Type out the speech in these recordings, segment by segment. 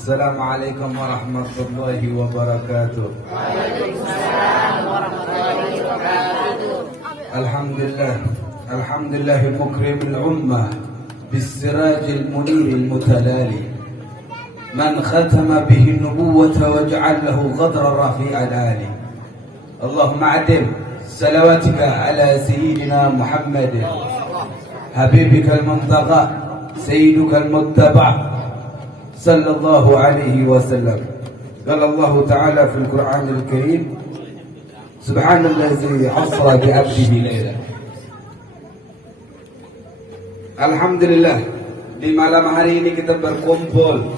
Assalamualaikum warahmatullahi wabarakatuh. Waalaikumsalam warahmatullahi wabarakatuh. Alhamdulillah, alhamdulillah mukrimil ummah bisirajil muniril mutalali man khatama bihi nubuwwata waj'al lahu ghadran rafi'al ali. Allahumma adim salawatika ala sayyidina Muhammad habibikal muntagha sayyidukal muttaba' sallallahu alaihi wasallam. Qala Allah Ta'ala fil Qur'anil Karim Subhanallazi asra bi 'abdihi laila. Alhamdulillah, di malam hari ini kita berkumpul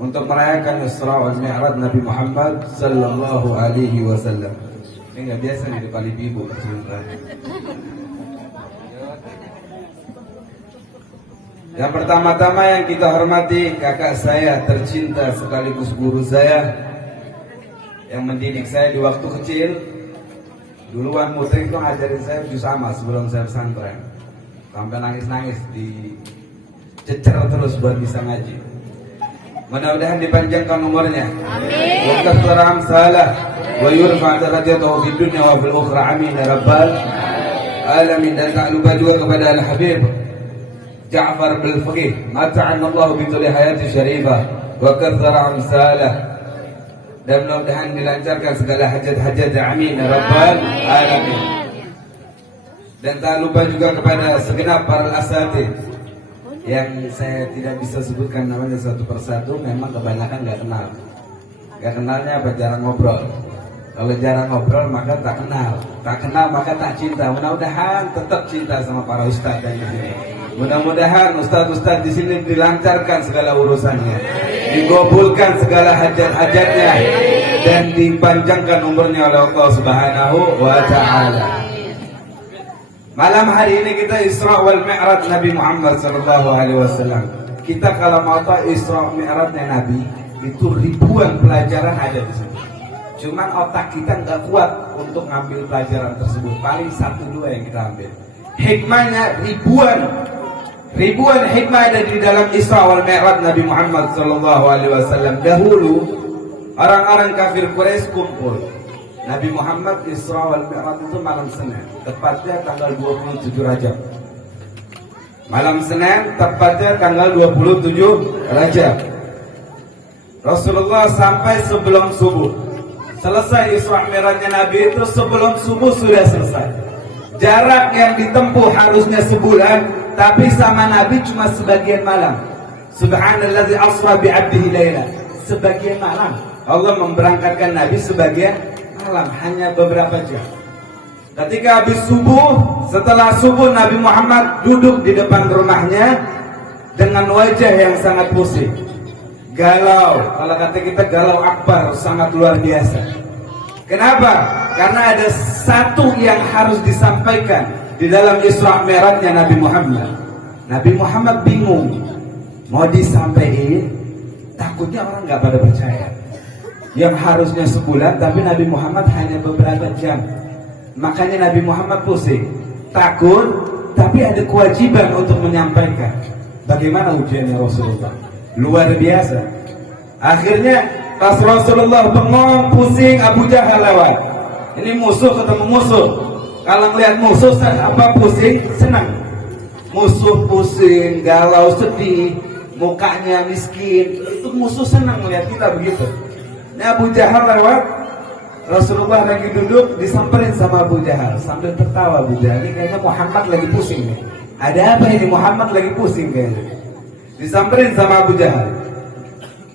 untuk merayakan Isra wal Mi'raj Nabi Muhammad sallallahu alaihi wasallam. Ini enggak biasa nih di depan ibu sebenarnya. Yang pertama-tama yang kita hormati kakak saya tercinta sekaligus guru saya yang mendidik saya di waktu kecil. Duluan Mutrik itu ngajarin saya juz amma sebelum saya pesantren. Sampai nangis-nangis dicecer terus buat bisa ngaji. Mudah-mudahan dipanjangkan umurnya. Amin. Wa katsara amsalah wa yurfa' darajatahu fid dunya wa fil ukhra. Amin ya rabbal alamin. Dan tak lupa juga kepada Al-Habib Ja'far bil Faqih, mata'anna Allah bi tuli hayati syarifah wa katsara amsalah. Dan mudah-mudahan dilancarkan segala hajat-hajat. Amin ya rabbal alamin. Dan tak lupa juga kepada segenap para asatidz yang saya tidak bisa sebutkan namanya satu persatu, memang kebanyakan nggak kenal. Nggak kenalnya apa? Jarang ngobrol. Kalau jarang ngobrol maka tak kenal maka tak cinta. Mudah-mudahan tetap cinta sama para ustadz yang di sini. Mudah-mudahan ustadz-ustadz di sini dilancarkan segala urusannya, digabulkan segala hajat-hajatnya, dan dipanjangkan umurnya oleh Allah Subhanahu wa Ta'ala. Malam hari ini kita Isra wal Mi'raj Nabi Muhammad sallallahu alaihi wasallam. Kita kalau mau tahu Isra Mi'rajnya Nabi, itu ribuan pelajaran ada di sini. Cuman otak kita nggak kuat untuk ngambil pelajaran tersebut. Paling 1-2 yang kita ambil. Hikmahnya ribuan hikmah ada di dalam Isra wal Mi'raj Nabi Muhammad sallallahu alaihi wasallam. Dahulu orang-orang kafir Quraisy kumpul. Nabi Muhammad Isra wal Mi'raj itu malam Senin, tepatnya tanggal 27 Rajab. Malam Senin tepatnya tanggal 27 Rajab. Rasulullah sampai sebelum subuh. Selesai Isra Mi'rajnya Nabi itu sebelum subuh sudah selesai. Jarak yang ditempuh harusnya sebulan, tapi sama Nabi cuma sebagian malam. Subhanallazi asra bi 'abdihi laila. Sebagian malam. Allah memberangkatkan Nabi sebagian malam, hanya beberapa jam. Ketika habis subuh, setelah subuh Nabi Muhammad duduk di depan rumahnya dengan wajah yang sangat pusing. Galau, kalau kata kita galau akbar, sangat luar biasa. Kenapa? Karena ada satu yang harus disampaikan di dalam Isra Mi'rajnya Nabi Muhammad. Nabi Muhammad bingung mau disampaikan, takutnya orang nggak pada percaya. Yang harusnya sebulan, tapi Nabi Muhammad hanya beberapa jam. Makanya Nabi Muhammad pusing, takut, tapi ada kewajiban untuk menyampaikan. Bagaimana ujiannya Rasulullah? Luar biasa. Akhirnya pas Rasulullah bengong, pusing, Abu Jahal lewat. Ini musuh ketemu musuh. Kalau melihat musuh apa pusing, senang. Musuh pusing, galau, sedih, mukanya miskin, itu musuh senang melihat kita begitu. Ini Abu Jahal lewat, Rasulullah lagi duduk, disamperin sama Abu Jahal sambil tertawa. Abu Jahal, ini kayaknya Muhammad lagi pusing nih. Ada apa ini? Muhammad lagi pusing kayaknya. Disamperin sama Abu Jahal.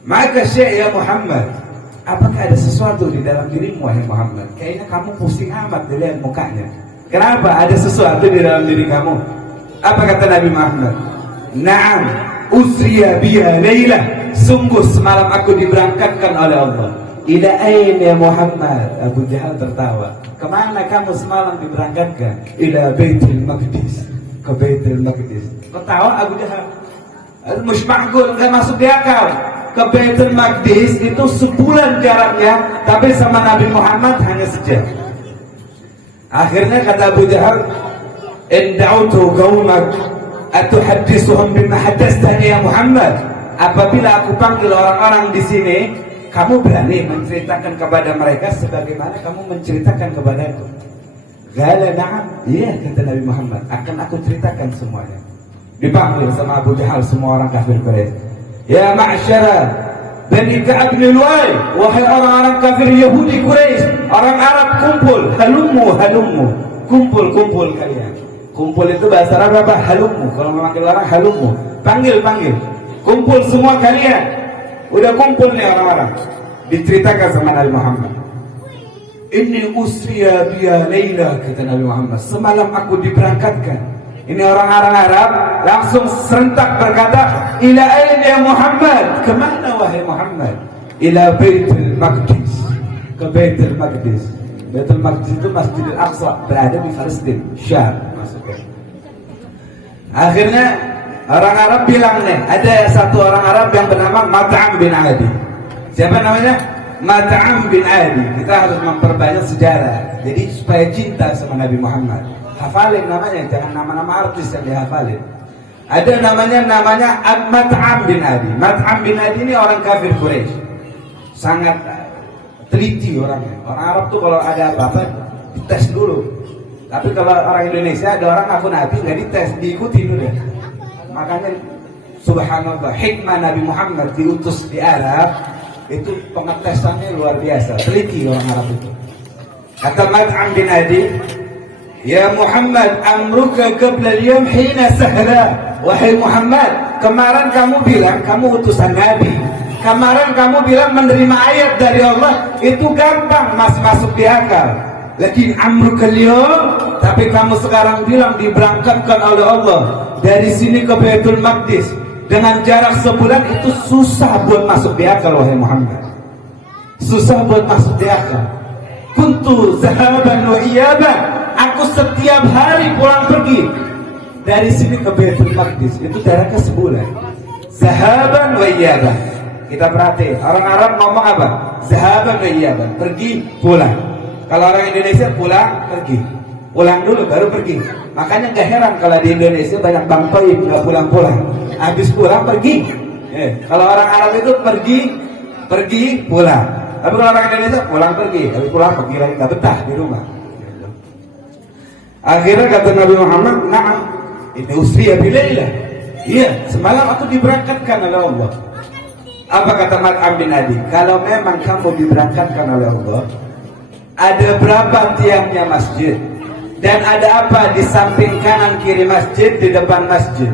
Maka syekh ya Muhammad, apakah ada sesuatu di dalam dirimu wahai Muhammad? Kayaknya kamu pusing amat dilihat mukanya. Kenapa? Ada sesuatu di dalam diri kamu? Apa kata Nabi Muhammad? Naam, usriya biya laylah. Sungguh semalam aku diberangkatkan oleh Allah. Ila ain ya Muhammad? Abu Jahal tertawa. Kemana kamu semalam diberangkatkan? Ila Baitul Maqdis. Ke Baitul Maqdis. Ketawa Abu Jahal. Mush ma'qul, enggak masuk di akal. Ke Baitul Maqdis itu sebulan jaraknya, tapi sama Nabi Muhammad hanya sejam. Akhirnya kata Abu Jahal, "In da'utu qaumak atuhaddithuhum bima haddatsani ya Muhammad?" apabila aku panggil orang-orang di sini, kamu berani menceritakan kepada mereka sebagaimana kamu menceritakan kepadaku? Qala na'am, iya kata Nabi Muhammad, akan aku ceritakan semuanya. Dipanggil sama Abu Jahal semua orang kafir Quraisy. Ya ma'syara Bani Ka'ab bin Lu'ay, wahai orang-orang kafir Yahudi Quraisy, orang Arab kumpul, halummu, kumpul kalian. Kumpul itu bahasa Arab apa? Halummu. Kalau memanggil orang halummu, panggil. Kumpul semua kalian. Udah kumpul nih orang-orang. Diceritakan sama Nabi Muhammad. Ini usriya biya Laila, kata Nabi Muhammad. Semalam aku diberangkatkan. Ini orang-orang Arab langsung serentak berkata, ila aina ya Muhammad? Kemana wahai Muhammad? Ila Baitul Maqdis. Ke Baitul Maqdis. Baitul Maqdis itu Masjidil Aqsa, berada di Palestina, Syam maksudnya. Akhirnya orang Arab bilang nih, ada satu orang Arab yang bernama Mat'am bin Adi. Siapa namanya? Mat'am bin Adi. Kita harus memperbanyak sejarah. Jadi supaya cinta sama Nabi Muhammad. Hafalin namanya, jangan nama-nama artis yang dihafalin. Ada namanya Mat'am bin Adi. Mat'am bin Adi ini orang kafir Quraisy. Sangat teliti orangnya. Orang Arab tuh kalau ada apa-apa dites dulu. Tapi kalau orang Indonesia ada orang ngaku Nabi nggak dites, diikuti dulu ya. Makanya subhanallah, hikmah Nabi Muhammad diutus di Arab itu pengetesannya luar biasa. Teliti orang Arab itu. Kata Mat'am bin Adi, ya Muhammad, amruka qabla al-yawm hina sahla. Wahai Muhammad, kemarin kamu bilang kamu utusan Nabi. Kemarin kamu bilang menerima ayat dari Allah itu gampang, masuk di akal. Lakin amruka al-yawm, tapi kamu sekarang bilang diberangkatkan oleh Allah dari sini ke Baitul Maqdis dengan jarak sebulan, itu susah buat masuk di akal wahai Muhammad. Susah buat masuk di akal. Kuntu zahaban wa iyaban. Aku setiap hari pulang pergi dari sini ke Baitul Maqdis, itu jaraknya sebulan. Zahaban wa iyaban. Kita perhati, orang Arab ngomong apa? Zahaban wa iyaban, pergi pulang. Kalau orang Indonesia pulang pergi, pulang dulu baru pergi. Makanya gak heran kalau di Indonesia banyak bang toib nggak pulang-pulang, habis pulang pergi. Kalau orang Arab itu pergi pulang. Tapi kalau orang Indonesia pulang pergi, habis pulang pergi lagi, nggak betah di rumah. Akhirnya kata Nabi Muhammad, na'am, ini usriya bilailah. Iya, semalam aku diberangkatkan oleh Allah. Apa kata Mat'am bin Adi? Kalau memang kamu diberangkatkan oleh Allah, ada berapa tiangnya masjid? Dan ada apa di samping kanan kiri masjid, di depan masjid?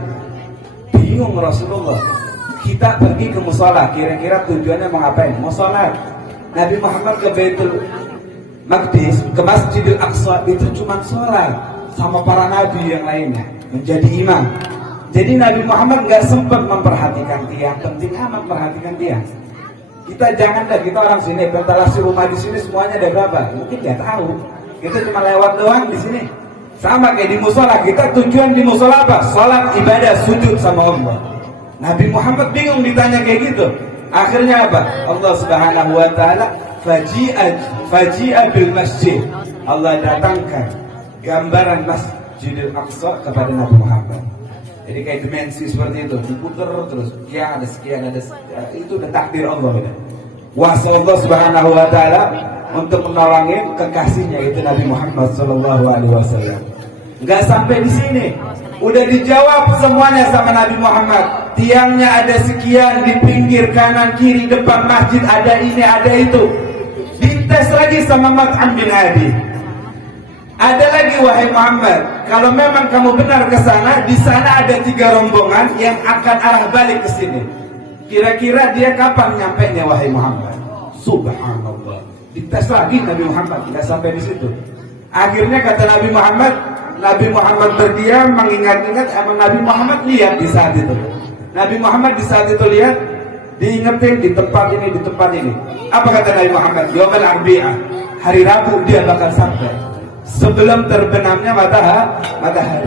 Bingung Rasulullah. Kita pergi ke musola, kira-kira tujuannya mau ngapain? Mau sholat. Nabi Muhammad ke Baitul Maqdis, ke Masjidil Aqsa itu cuma sholat sama para nabi yang lainnya, menjadi imam. Jadi Nabi Muhammad nggak sempat memperhatikan tiang. Penting amat perhatikan tiang. Kita jangan dah, kita orang sini ventilasi rumah di sini semuanya ada berapa? Mungkin nggak tahu. Kita cuma lewat doang di sini. Sama kayak di musola, kita tujuan di musola apa? Sholat, ibadah, sujud sama Allah. Nabi Muhammad bingung ditanya kayak gitu. Akhirnya apa? Allah Subhanahu wa taala faji'a bil masjid. Allah datangkan gambaran Masjidil Aqsa kepada Nabi Muhammad. Jadi kayak dimensi seperti itu, diputer terus, ya ada sekian, itu udah takdir Allah. Kuasa Allah Subhanahu wa taala untuk menolongin kekasihnya itu Nabi Muhammad sallallahu alaihi wasallam. Enggak sampai di sini, udah dijawab semuanya sama Nabi Muhammad. Tiangnya ada sekian, di pinggir kanan kiri depan masjid ada ini ada itu. Dites lagi sama Mat'am bin Adi. Ada lagi wahai Muhammad, kalau memang kamu benar ke sana, di sana ada 3 rombongan yang akan arah balik ke sini. Kira-kira dia kapan nyampainya wahai Muhammad? Subhanallah. Dites lagi Nabi Muhammad, tidak sampai di situ. Akhirnya kata Nabi Muhammad berdiam mengingat-ingat. Emang Nabi Muhammad lihat di saat itu. Nabi Muhammad di saat itu lihat, diingetin di tempat ini. Apa kata Nabi Muhammad? Yaumul Arbi'ah, hari Rabu dia bakal sampai. Sebelum terbenamnya matahari.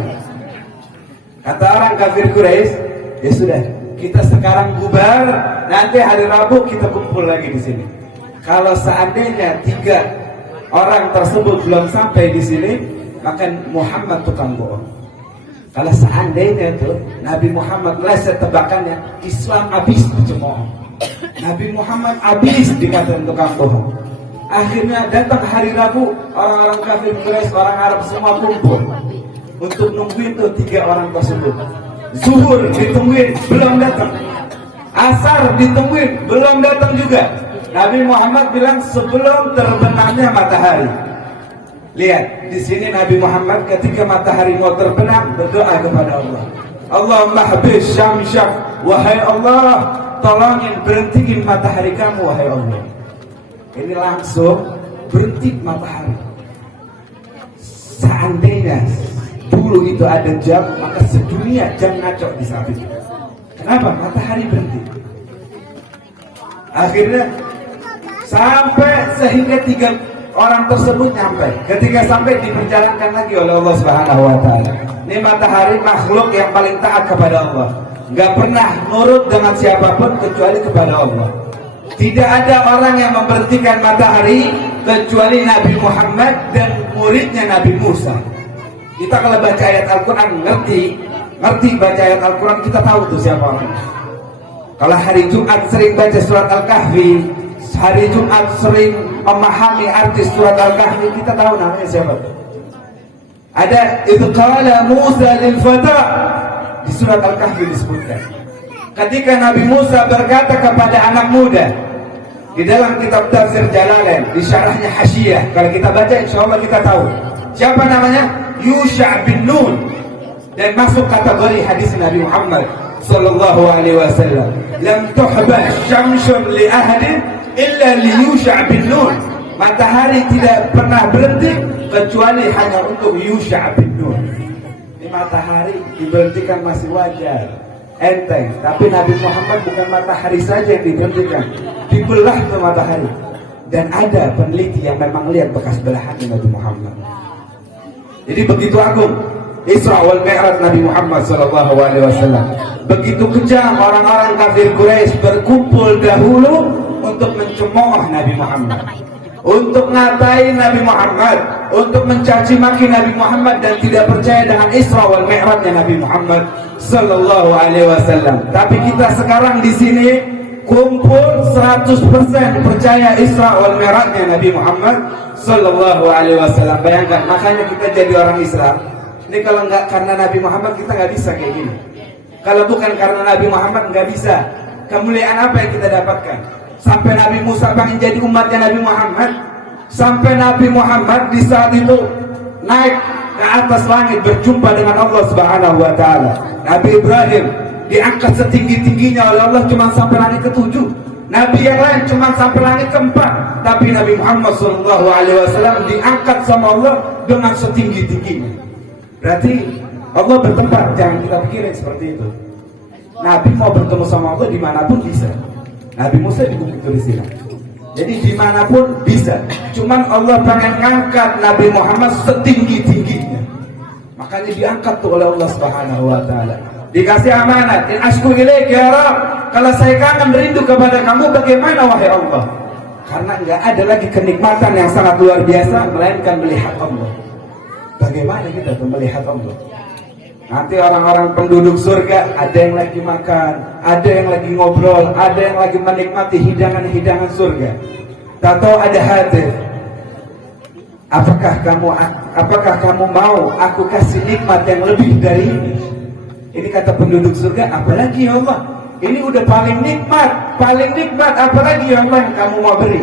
Kata orang kafir Quraisy, ya sudah, kita sekarang bubar, nanti hari Rabu kita kumpul lagi di sini. Kalau seandainya 3 orang tersebut belum sampai di sini, maka Muhammad tukang bohong. Kalau seandainya tuh Nabi Muhammad meleset tebakannya, Islam habis dicemooh. Nabi Muhammad habis dikatain tukang bohong. Akhirnya datang hari Rabu, orang-orang kafir Quraisy, orang Arab semua kumpul untuk nungguin tuh 3 orang tersebut. Zuhur ditungguin, belum datang. Asar ditungguin, belum datang juga. Nabi Muhammad bilang sebelum terbenamnya matahari. Lihat, di sini Nabi Muhammad ketika matahari mau terbenam berdoa kepada Allah. Allahumma habis syamsyak, wahai Allah, tolongin berhentiin matahari kamu, wahai Allah. Ini langsung berhenti matahari. Seandainya dulu itu ada jam, maka sedunia jam ngaco di saat itu. Kenapa? Matahari berhenti. Akhirnya sampai sehingga 3 orang tersebut nyampe. Ketika sampai diperjalankan lagi oleh Allah Subhanahu wa taala. Ini matahari makhluk yang paling taat kepada Allah. Enggak pernah nurut dengan siapapun kecuali kepada Allah. Tidak ada orang yang memberhentikan matahari kecuali Nabi Muhammad dan muridnya Nabi Musa. Kita kalau baca ayat Al-Quran ngerti baca ayat Al-Quran, kita tahu tuh siapa orangnya. Kalau hari Jumat sering baca surat Al-Kahfi, hari Jumat sering memahami arti surat Al-Kahfi, kita tahu namanya siapa. Ada idh qala Musa lil fata, di surat Al-Kahfi disebutkan. Ketika Nabi Musa berkata kepada anak muda, di dalam kitab tafsir Jalalain, di syarahnya Hasyiyah, kalau kita baca insya Allah kita tahu siapa namanya. Yusha bin Nun, dan masuk kategori hadis Nabi Muhammad sallallahu alaihi wasallam. Lam tuhbah syamsun li ahadin illa li Yusha bin Nun. Matahari tidak pernah berhenti kecuali hanya untuk Yusha bin Nun. Ini matahari diberhentikan masih wajar, enteng. Tapi Nabi Muhammad bukan matahari saja yang diberhentikan, dibelah ke matahari. Dan ada peneliti yang memang lihat bekas belahan Nabi Muhammad. Jadi begitu agung Isra wal Mi'raj Nabi Muhammad sallallahu alaihi wasallam. Begitu kejam orang-orang kafir Quraisy berkumpul dahulu untuk mencemooh Nabi Muhammad, untuk ngatain Nabi Muhammad, untuk mencaci maki Nabi Muhammad dan tidak percaya dengan Isra wal Mi'rajnya Nabi Muhammad sallallahu alaihi wasallam. Tapi kita sekarang di sini kumpul 100% percaya Isra wal Mi'rajnya Nabi Muhammad sallallahu alaihi wasallam. Bayangkan, makanya kita jadi orang Islam. Ini kalau nggak karena Nabi Muhammad kita nggak bisa kayak gini. Kalau bukan karena Nabi Muhammad nggak bisa. Kemuliaan apa yang kita dapatkan? Sampai Nabi Musa pengen jadi umatnya Nabi Muhammad. Sampai Nabi Muhammad di saat itu naik ke atas langit berjumpa dengan Allah Subhanahu wa taala. Nabi Ibrahim diangkat setinggi-tingginya oleh Allah cuma sampai langit ke-7. Nabi yang lain cuma sampai langit ke-4, tapi Nabi Muhammad SAW diangkat sama Allah dengan setinggi-tingginya. Berarti Allah bertempat, jangan kita pikirin seperti itu. Nabi mau bertemu sama Allah dimanapun bisa. Nabi Musa di Bukit Turi Sinai. Jadi dimanapun bisa. Cuman Allah pengen ngangkat Nabi Muhammad setinggi-tingginya. Makanya diangkat tuh oleh Allah Subhanahu wa taala. Dikasih amanat, in ashku ilaik ya Rabb, kalau saya kangen rindu kepada kamu bagaimana wahai Allah? Karena nggak ada lagi kenikmatan yang sangat luar biasa melainkan melihat Allah. Bagaimana kita tuh melihat Allah? Nanti orang-orang penduduk surga ada yang lagi makan, ada yang lagi ngobrol, ada yang lagi menikmati hidangan-hidangan surga. Tahu ada hati. Apakah kamu mau aku kasih nikmat yang lebih dari ini? Ini kata penduduk surga, apalagi ya Allah? Ini udah paling nikmat, apalagi ya Allah yang kamu mau beri?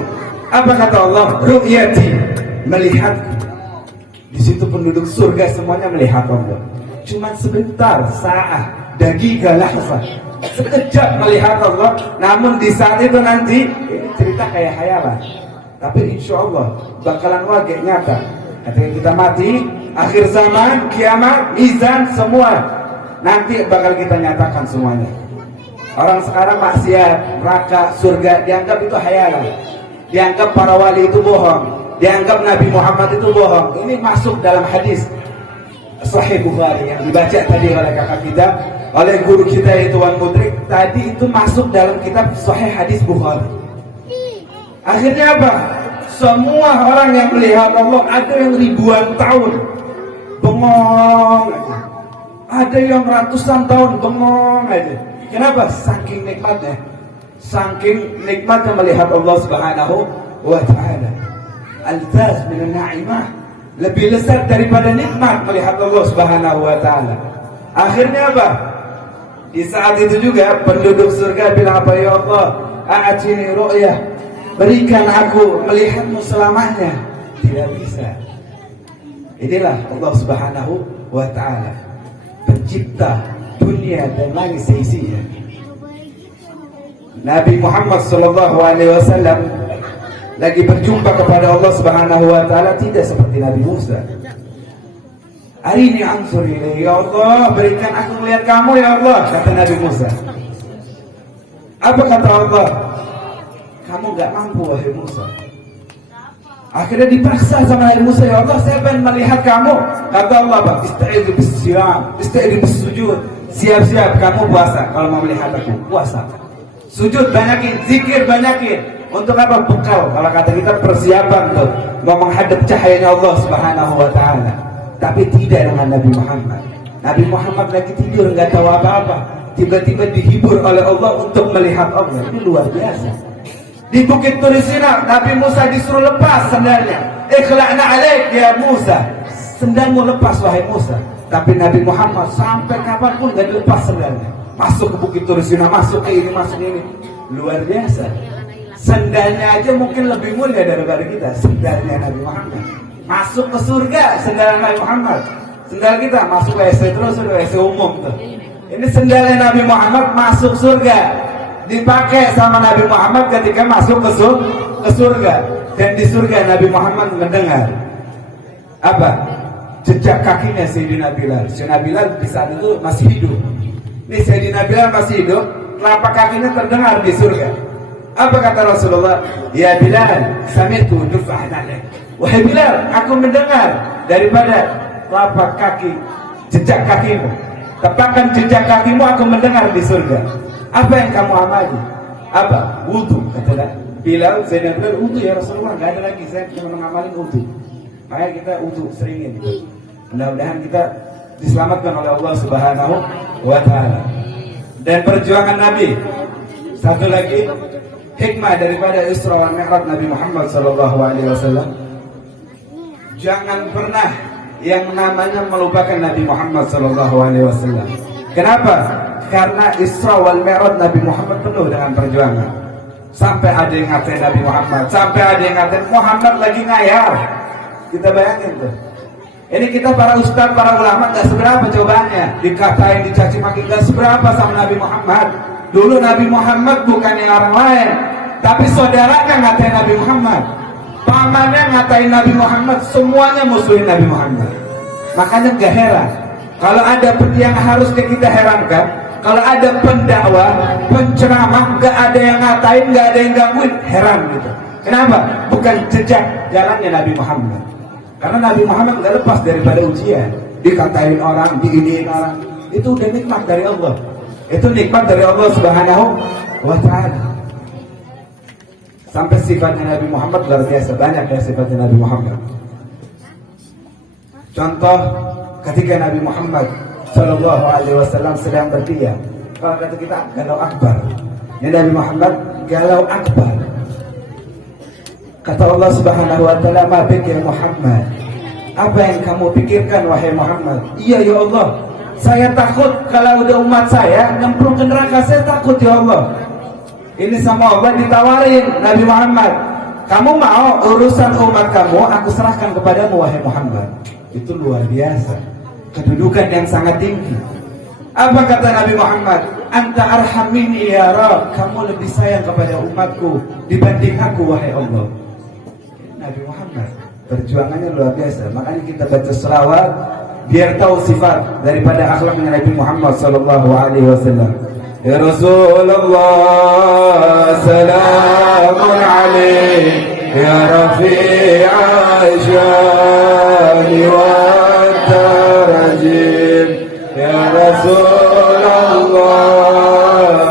Apa kata Allah? Ru'yati, melihatku. Di situ penduduk surga semuanya melihat Allah. Cuma sebentar, saat, daqiqah, lahzah, sekejap melihat Allah. Namun di saat itu nanti, ini cerita kayak khayalan, tapi insya Allah bakalan wajib nyata. Ketika kita mati, akhir zaman, kiamat, mizan, semua nanti bakal kita nyatakan semuanya. Orang sekarang maksiat, neraka, surga dianggap itu khayalan, dianggap para wali itu bohong, dianggap Nabi Muhammad itu bohong. Ini masuk dalam hadis Sahih Bukhari yang dibaca tadi oleh kakak kita, oleh guru kita itu Wan Mudrik. Tadi itu masuk dalam kitab Sahih Hadis Bukhari. Akhirnya apa? Semua orang yang melihat Allah, ada yang ribuan tahun bengong. Ada yang ratusan tahun bengong aja. Kenapa? Saking nikmatnya. Saking nikmatnya melihat Allah Subhanahu wa ta'ala. Al-Taz min al-na'imah. Lebih lesat daripada nikmat melihat Allah Subhanahu wa ta'ala. Akhirnya apa? Di saat itu juga penduduk surga bilang apa? Ya Allah, a'atini ru'yah, berikan aku melihatmu selamanya. Tidak bisa. Inilah Allah Subhanahu wa ta'ala, pencipta dunia dan langit seisinya. Nabi Muhammad sallallahu alaihi wasallam lagi berjumpa kepada Allah Subhanahu wa ta'ala tidak seperti Nabi Musa. Hari ini ansur ini, ya Allah, berikan aku melihat kamu ya Allah, kata Nabi Musa. Apa kata Allah? Kamu gak mampu wahai Musa. Akhirnya dipaksa sama Nabi Musa, ya Allah, saya pengen melihat kamu. Kata Allah, ista'idhu bis-siyam, ista'idhu bis-sujud. Siap-siap kamu puasa kalau mau melihat aku, puasa. Sujud banyakin, zikir banyakin. Untuk apa? Bekal. Kalau kata kita persiapan tuh mau menghadap cahayanya Allah Subhanahu wa ta'ala. Tapi tidak dengan Nabi Muhammad. Nabi Muhammad lagi tidur, nggak tahu apa-apa. Tiba-tiba dihibur oleh Allah untuk melihat Allah. Ini luar biasa. Di Bukit Turi Sina, Nabi Musa disuruh lepas sendalnya. Ikhla'na alaik ya Musa. Sendalmu lepas wahai Musa. Tapi Nabi Muhammad sampai kapanpun nggak dilepas sendalnya. Masuk ke Bukit Turi Sina, masuk ke ini, masuk ini. Luar biasa. Sendalnya aja mungkin lebih mulia daripada kita. Sendalnya Nabi Muhammad. Masuk ke surga sendal Nabi Muhammad. Sendal kita masuk WC terus, WC umum tuh. Ini sendalnya Nabi Muhammad masuk surga, dipakai sama Nabi Muhammad ketika masuk ke surga. Dan di surga Nabi Muhammad mendengar apa? Jejak kakinya Sayyidina Bilal. Sayyidina Bilal di saat itu masih hidup. Ini Sayyidina Bilal masih hidup, telapak kakinya terdengar di surga. Apa kata Rasulullah? Ya Bilal, sami'tu duf'atan. Wahai Bilal, aku mendengar daripada telapak kaki, jejak kakimu. Tepakan jejak kakimu aku mendengar di surga. Apa yang kamu amali? Apa? Wudu, kata Bilal. Saya Bilal, wudu ya Rasulullah, nggak ada lagi. Saya cuma mengamalin wudu. Makanya kita wudu seringin. Mudah-mudahan kita diselamatkan oleh Allah Subhanahu wa ta'ala. Dan perjuangan Nabi. Satu lagi hikmah daripada Isra wal Mi'raj Nabi Muhammad sallallahu alaihi wasallam. Jangan pernah yang namanya melupakan Nabi Muhammad sallallahu alaihi wasallam. Kenapa? Karena Isra wal Mi'raj Nabi Muhammad penuh dengan perjuangan. Sampai ada yang ngatain Nabi Muhammad, sampai ada yang ngatain Muhammad lagi ngayal. Kita bayangin tuh. Ini kita para ustaz, para ulama gak seberapa cobaannya. Dikatain, dicaci maki gak seberapa sama Nabi Muhammad. Dulu Nabi Muhammad bukannya orang lain, tapi saudara kan ngatain Nabi Muhammad. Pamannya ngatain Nabi Muhammad, semuanya musuhin Nabi Muhammad. Makanya gak heran kalau ada yang harus kita herankan, kalau ada pendakwah, penceramah, gak ada yang ngatain, gak ada yang gangguin, heran gitu. Kenapa? Bukan jejak jalannya Nabi Muhammad. Karena Nabi Muhammad gak lepas daripada ujian. Dikatain orang, diiniin orang. Itu udah nikmat dari Allah. Itu nikmat dari Allah Subhanahu wa ta'ala. Sampai sifatnya Nabi Muhammad luar biasa. Banyak ya sifatnya Nabi Muhammad. Contoh ketika Nabi Muhammad sallallahu alaihi wasallam sedang berdiam. Kalau kata kita galau akbar. Ini Nabi Muhammad galau akbar. Kata Allah Subhanahu wa ta'ala, "Ma pikir Muhammad?" Apa yang kamu pikirkan wahai Muhammad? Iya ya Allah, saya takut kalau udah umat saya nyemplung ke neraka, saya takut ya Allah. Ini sama Allah ditawarin Nabi Muhammad, kamu mau urusan umat kamu aku serahkan kepadamu wahai Muhammad. Itu luar biasa, kedudukan yang sangat tinggi. Apa kata Nabi Muhammad? Anta arhamini ya Rabb, kamu lebih sayang kepada umatku dibanding aku wahai Allah. Nabi Muhammad perjuangannya luar biasa. Makanya kita baca selawat biar tahu sifat daripada akhlaknya Nabi Muhammad sallallahu alaihi wasallam. Ya Rasulullah salamun alaik ya rafi'a syani wa tarajim ya Rasulullah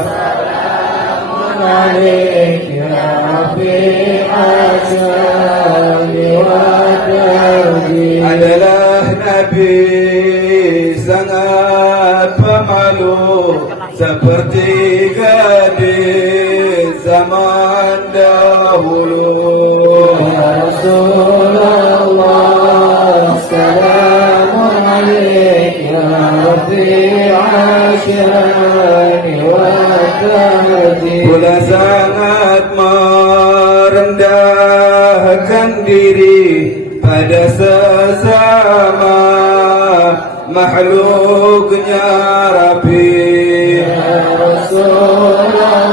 salamun alaik ya rafi'a syani wa tarajim adalah Nabi sangat selalu seperti gadis zaman dahulu. Ya Rasulullah, salamun alaik ya Rafi'al syani wa tahdi. Pula sangat merendahkan diri pada sesama makhluknya Rabbi. Ya Rasulullah,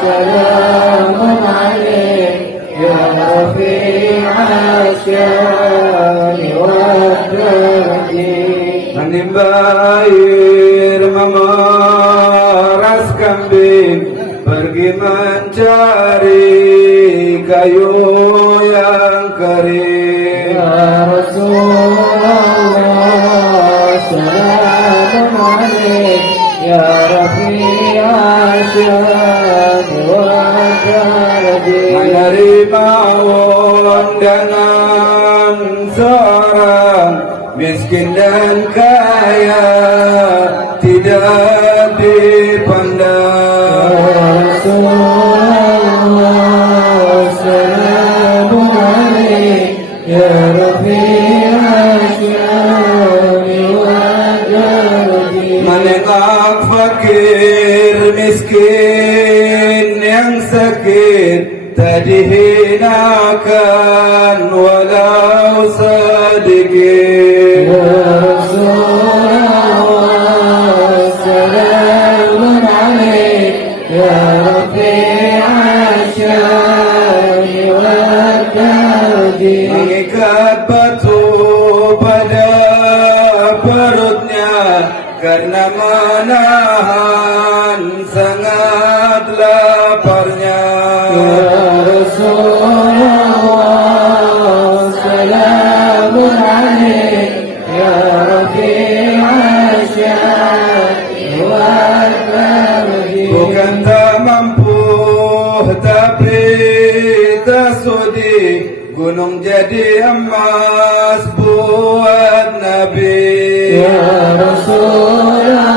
salamun alaik ya Rafi'al syani wa tahdi. Menimba air memeras kambing, pergi mencari kayu yang kering. Ya Rasulullah, salamun alaik ya Rafi'al syani wa tahdi. Menerima undangan seorang miskin dan kaya tidak dipandang. Rasulullah, salamun alaik ya Rafi'al syani wa tahdi. Menengok fakir miskin yang sakit tak dihinakan walau sedikit. Ya Rasulullah, salamun alaik ya Rafi'al syani wa tahdi. Mengikat batu pada perutnya karena menahan sangat laparnya. Ya Rasulullah, salamun alaik ya Rafi'al syani wa tahdi. Bukan tak mampu tapi tak sudi gunung jadi emas buat Nabi. Ya Rasulullah,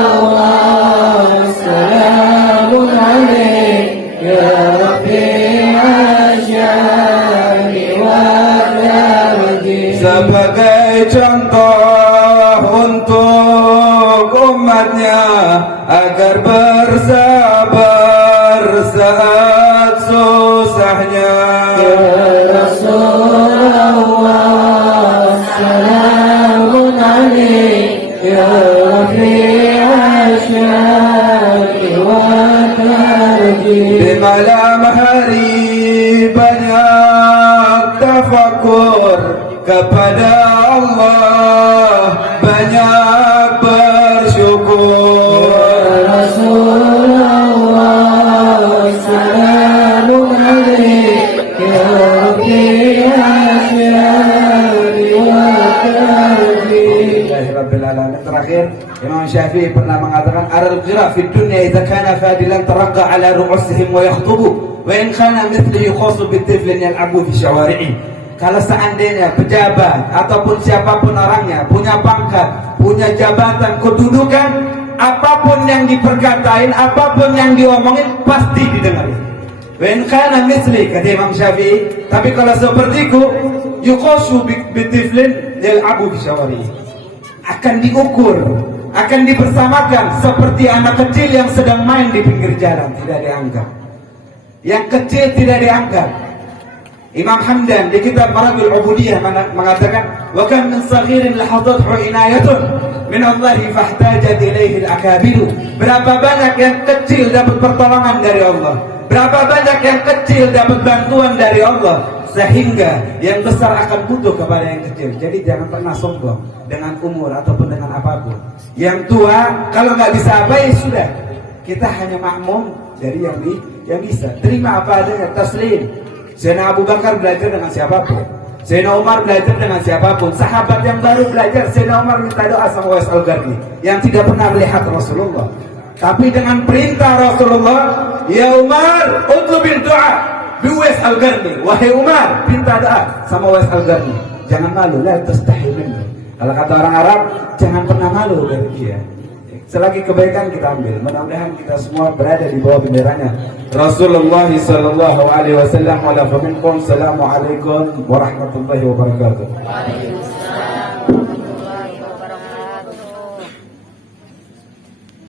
salamun alaik ya Rafi'al syani wa tahdi. Sebagai contoh untuk umatnya agar bersabar saat susahnya. Ya Rasulullah, salamun alaik ya Rafi'al syani wa tahdi. Di malam hari banyak tafakur kepada Allah, banyak bersyukur. Ya Rasulullah, salamun alaik ya Rafi'al syani wa tahdi. Rabbil alamin. Terakhir, Imam Syafi'i pernah mengatakan al-ghira fi dunya idza kana fadilan taraqqa ala ru'usihim wa yakhtubu wa in kana mithlihi khasu bitiflin yal'abu fi syawari'i. Kalau seandainya pejabat ataupun siapapun orangnya punya pangkat, punya jabatan, kedudukan, apapun yang diperkatain, apapun yang diomongin pasti didengarin. Wa in kana mithli, kata Imam Syafi'i, tapi kalau sepertiku yuqasu bitiflin yal'abu fi syawari'i, akan diukur, akan dipersamakan seperti anak kecil yang sedang main di pinggir jalan, tidak dianggap. Yang kecil tidak dianggap. Imam Hamdan di kitab Maragul Ubudiyah mengatakan, wa kam min saghirin lahadathu inayatun min Allah fahtajat ilaihi al-akabiru. Berapa banyak yang kecil dapat pertolongan dari Allah, berapa banyak yang kecil dapat bantuan dari Allah, sehingga yang besar akan butuh kepada yang kecil. Jadi jangan pernah sombong dengan umur ataupun dengan apapun. Yang tua kalau nggak bisa apa ya sudah, kita hanya makmum dari yang bisa. Terima apa adanya, taslim. Sayyidina Abu Bakar belajar dengan siapapun, Sayyidina Umar belajar dengan siapapun. Sahabat yang baru belajar, Sayyidina Umar minta doa sama Uwais Al-Qarni yang tidak pernah melihat Rasulullah, tapi dengan perintah Rasulullah, ya Umar utlubil doa bi Uwais Al-Qarni. Wahai Umar, minta doa sama Uwais Al-Qarni. Jangan malu, la tastahi minhu. Kalau kata orang Arab, jangan pernah malu dari dia. Selagi kebaikan kita ambil. Mudah-mudahan kita semua berada di bawah benderanya Rasulullah sallallahu alaihi wasallam. Wa la faminkum. Assalamualaikum warahmatullahi wabarakatuh.